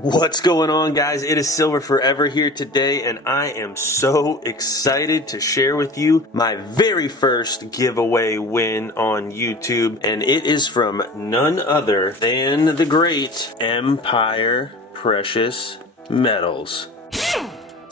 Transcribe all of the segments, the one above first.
What's going on, guys? It is Silver Forever here today, and I am so excited to share with you my very first giveaway win on YouTube, and it is from none other than the great Empire Precious Metals.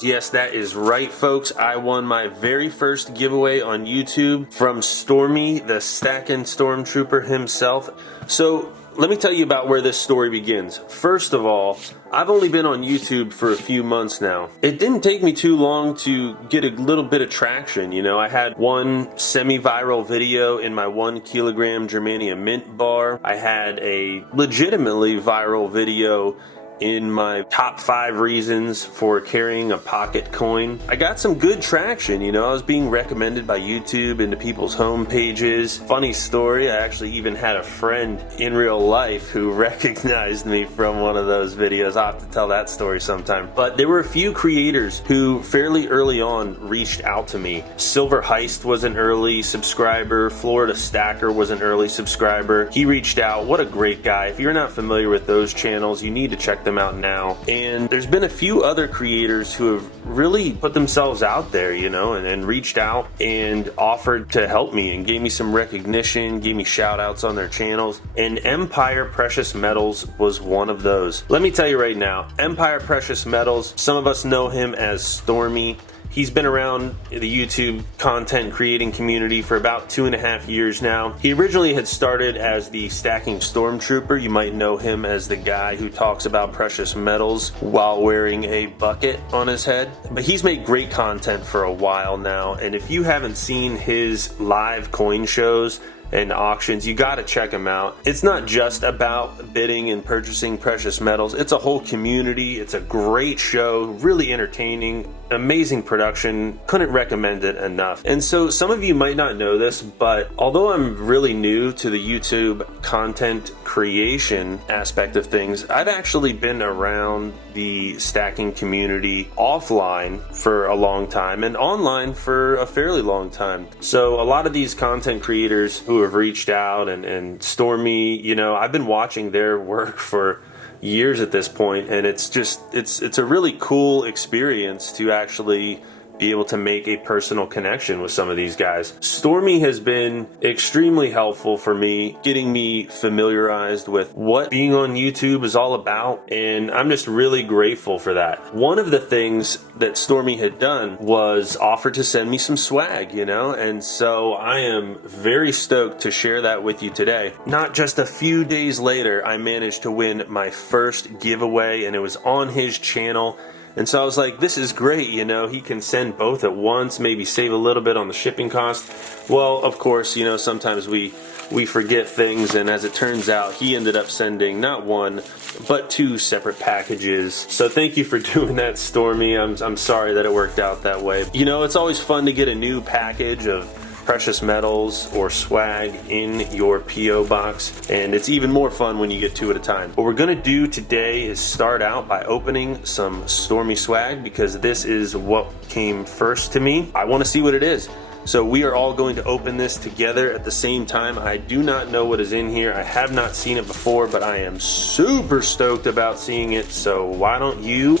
Yes, that is right, folks. I won my very first giveaway on YouTube from Stormy, the Stacking Stormtrooper himself. So let me tell you about where this story begins. First of all, I've only been on YouTube for a few months now. It didn't take me too long to get a little bit of traction. You know, I had one semi-viral video in my 1 kilogram Germania mint bar. I had a legitimately viral video in my top 5 reasons for carrying a pocket coin. I got some good traction, you know, I was being recommended by YouTube into people's home pages. Funny story, I actually even had a friend in real life who recognized me from one of those videos. I'll have to tell that story sometime. But there were a few creators who fairly early on reached out to me. Silver Heist was an early subscriber. Florida Stacker was an early subscriber. He reached out. What a great guy. If you're not familiar with those channels, you need to check them out now. And there's been a few other creators who have really put themselves out there, you know, and reached out and offered to help me and gave me some recognition, gave me shout outs on their channels. And Empire Precious Metals was one of those. Let me tell you right now, Empire Precious Metals, some of us know him as Stormy. He's been around the YouTube content creating community for about 2.5 years now. He originally had started as the Stacking Stormtrooper. You might know him as the guy who talks about precious metals while wearing a bucket on his head. But he's made great content for a while now, and if you haven't seen his live coin shows and auctions, you gotta check them out. It's not just about bidding and purchasing precious metals. It's a whole community. It's a great show, really entertaining, amazing production. Couldn't recommend it enough. And so some of you might not know this, but although I'm really new to the YouTube content creation aspect of things, I've actually been around the stacking community offline for a long time and online for a fairly long time. So a lot of these content creators who have reached out and Stormy, you know, I've been watching their work for years at this point, and it's just it's a really cool experience to actually be able to make a personal connection with some of these guys. Stormy has been extremely helpful for me, getting me familiarized with what being on YouTube is all about, and I'm just really grateful for that. One of the things that Stormy had done was offer to send me some swag, you know, and so I am very stoked to share that with you today. Not just a few days later, I managed to win my first giveaway, and it was on his channel. And so I was like, this is great, you know, he can send both at once, maybe save a little bit on the shipping cost. Well, of course, you know, sometimes we forget things, and as it turns out, he ended up sending not one, but 2 separate packages. So thank you for doing that, Stormy. I'm sorry that it worked out that way. You know, it's always fun to get a new package of precious metals or swag in your P.O. box, and it's even more fun when you get 2 at a time. What we're gonna do today is start out by opening some Stormy swag, because this is what came first to me. I want to see what it is. So we are all going to open this together at the same time. I do not know what is in here. I have not seen it before, but I am super stoked about seeing it. So why don't you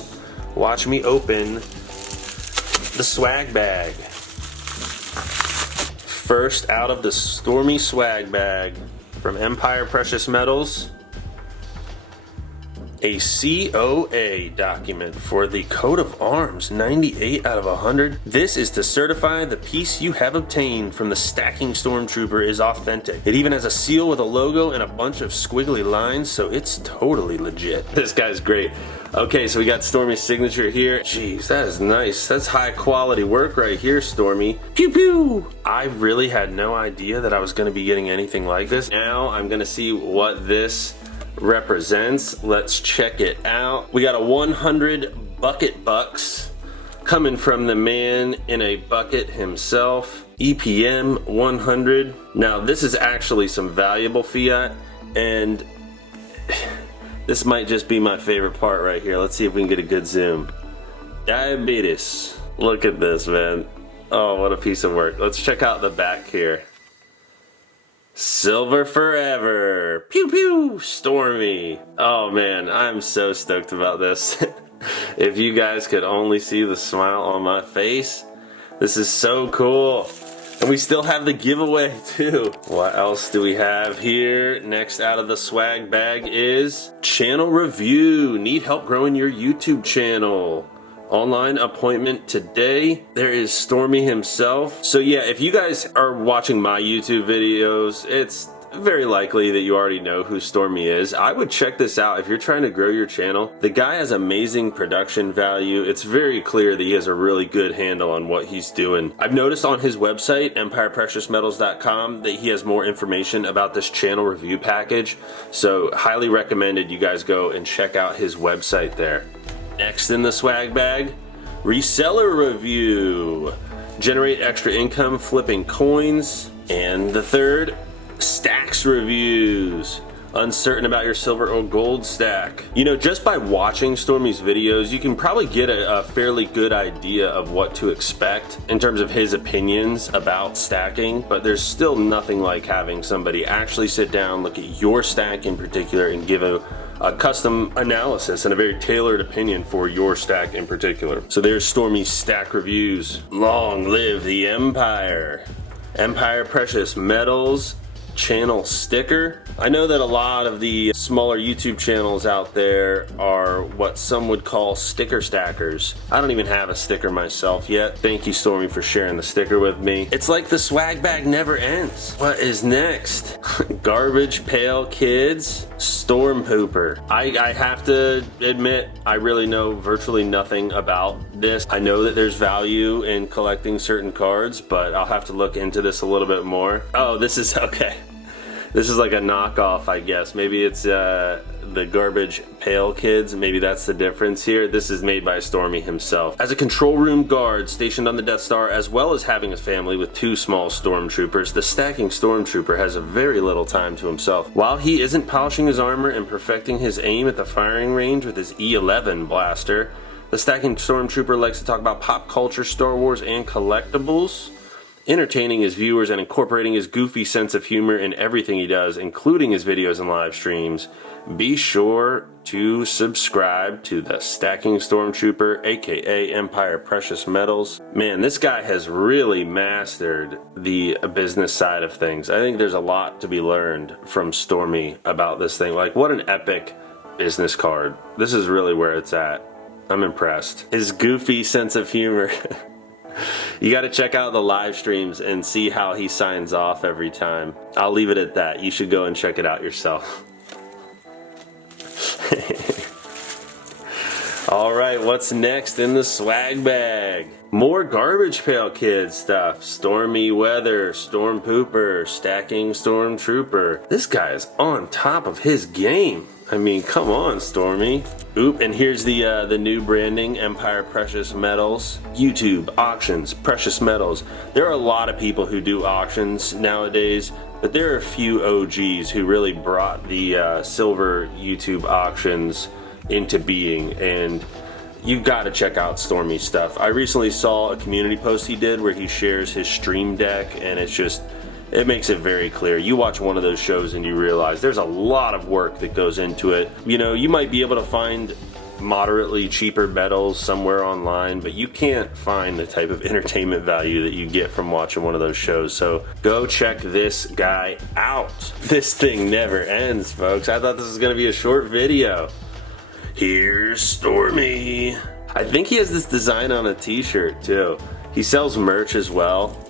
watch me open the swag bag. First out of the Stormy swag bag from Empire Precious Metals, a COA document for the coat of arms, 98 out of 100. This is to certify the piece you have obtained from the Stacking Stormtrooper is authentic. It even has a seal with a logo and a bunch of squiggly lines, so it's totally legit. This guy's great. Okay, so we got Stormy's signature here. Jeez, that is nice. That's high quality work right here, Stormy. Pew pew! I really had no idea that I was going to be getting anything like this. Now I'm going to see what this represents. Let's check it out. We got a 100 bucket bucks coming from the man in a bucket himself. EPM 100. Now this is actually some valuable fiat, and this might just be my favorite part right here. Let's see if we can get a good zoom. Diabetes. Look at this, man. Oh, what a piece of work. Let's check out the back here. Silver forever. Pew pew, Stormy. Oh man, I'm so stoked about this. If you guys could only see the smile on my face, this is so cool. And we still have the giveaway too. What else do we have here? Next out of the swag bag is channel review. Need help growing your YouTube channel? Online appointment today. There is Stormy himself. So yeah, if you guys are watching my YouTube videos, it's very likely that you already know who Stormy is. I would check this out if you're trying to grow your channel. The guy has amazing production value. It's very clear that he has a really good handle on what he's doing. I've noticed on his website, EmpirePreciousMetals.com, that he has more information about this channel review package. So highly recommended you guys go and check out his website there. Next in the swag bag, reseller review. Generate extra income flipping coins. And the third, stacks reviews. Uncertain about your silver or gold stack. You know, just by watching Stormy's videos, you can probably get a fairly good idea of what to expect in terms of his opinions about stacking, but there's still nothing like having somebody actually sit down, look at your stack in particular, and give a custom analysis and a very tailored opinion for your stack in particular. So there's Stormy's stack reviews. Long live the Empire. Empire Precious Metals channel sticker. I know that a lot of the smaller YouTube channels out there are what some would call sticker stackers. I don't even have a sticker myself yet. Thank you, Stormy, for sharing the sticker with me. It's like the swag bag never ends. What is next? Garbage Pail Kids Storm Pooper. I have to admit, I really know virtually nothing about this. I know that there's value in collecting certain cards, but I'll have to look into this a little bit more. Oh, this is okay. This is like a knockoff, I guess. Maybe it's the Garbage Pail Kids. Maybe that's the difference here. This is made by Stormy himself. As a control room guard stationed on the Death Star, as well as having a family with 2 small stormtroopers, the Stacking Stormtrooper has a very little time to himself. While he isn't polishing his armor and perfecting his aim at the firing range with his E11 blaster, the Stacking Stormtrooper likes to talk about pop culture, Star Wars, and collectibles, entertaining his viewers and incorporating his goofy sense of humor in everything he does, including his videos and live streams. Be sure to subscribe to the Stacking Stormtrooper, aka Empire Precious Metals. Man, this guy has really mastered the business side of things. I think there's a lot to be learned from Stormy about this thing. Like, what an epic business card. This is really where it's at. I'm impressed. His goofy sense of humor. You got to check out the live streams and see how he signs off every time. I'll leave it at that. You should go and check it out yourself. Alright, what's next in the swag bag? More Garbage Pail Kids stuff. Stormy Weather, Storm Pooper, Stacking Stormtrooper. This guy is on top of his game. I mean, come on, Stormy. Oop, and here's the new branding, Empire Precious Metals. YouTube, auctions, precious metals. There are a lot of people who do auctions nowadays, but there are a few OGs who really brought the silver YouTube auctions into being, and you've got to check out Stormy's stuff. I recently saw a community post he did where he shares his stream deck, and it makes it very clear. You watch one of those shows and you realize there's a lot of work that goes into it. You know, you might be able to find moderately cheaper metals somewhere online, but you can't find the type of entertainment value that you get from watching one of those shows. So go check this guy out. This thing never ends, folks. I thought this was going to be a short video. Here's Stormy. I think he has this design on a t-shirt too. He sells merch as well.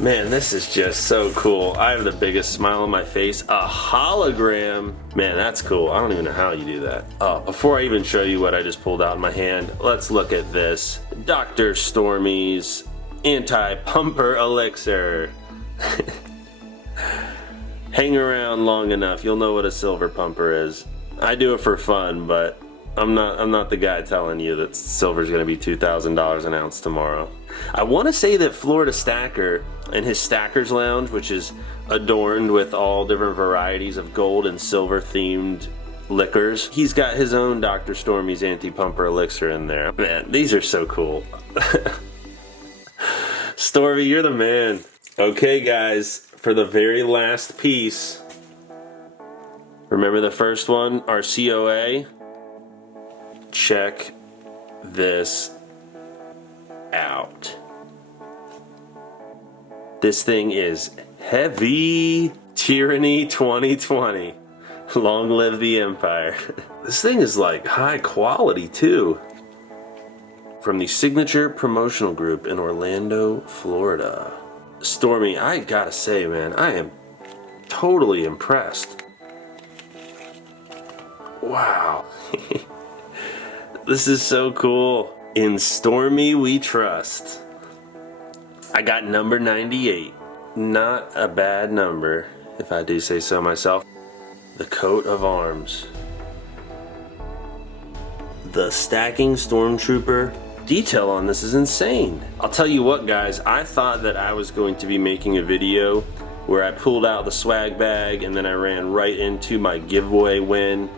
Man, this is just so cool. I have the biggest smile on my face. A hologram. Man, that's cool. I don't even know how you do that. Oh, before I even show you what I just pulled out in my hand, let's look at this. Dr. Stormy's anti-pumper elixir. Hang around long enough, you'll know what a silver pumper is. I do it for fun, but I'm not the guy telling you that silver's gonna be $2,000 an ounce tomorrow. I want to say that Florida Stacker in his Stackers Lounge, which is adorned with all different varieties of gold and silver themed liquors, he's got his own Dr. Stormy's anti-pumper elixir in there. Man, these are so cool. Stormy, you're the man. Okay guys, for the very last piece. Remember the first one, our COA? Check this out. This thing is heavy. Tyranny 2020. Long live the Empire. This thing is like high quality too. From the Signature Promotional Group in Orlando, Florida. Stormy, I gotta say, man, I am totally impressed. Wow. This is so cool. In Stormy we trust. I got number 98. Not a bad number, if I do say so myself. The coat of arms. The Stacking Stormtrooper. Detail on this is insane. I'll tell you what, guys, I thought that I was going to be making a video where I pulled out the swag bag and then I ran right into my giveaway win,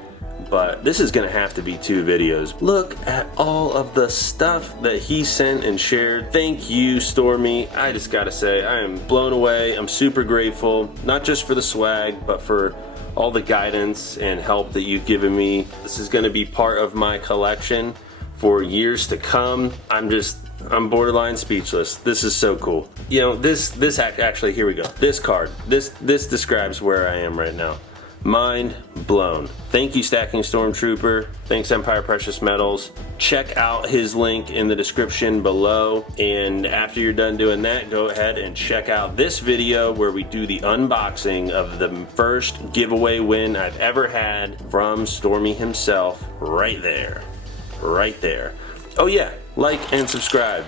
but this is gonna have to be 2 videos. Look at all of the stuff that he sent and shared. Thank you, Stormy. I just gotta say, I am blown away. I'm super grateful, not just for the swag, but for all the guidance and help that you've given me. This is gonna be part of my collection for years to come. I'm borderline speechless. This is so cool. You know, this actually, here we go. This card, this describes where I am right now. Mind blown. Thank you, Stacking Stormtrooper. Thanks, Empire Precious Metals. Check out his link in the description below. And after you're done doing that, go ahead and check out this video where we do the unboxing of the first giveaway win I've ever had from Stormy himself. Right there. Right there. Oh yeah, like and subscribe.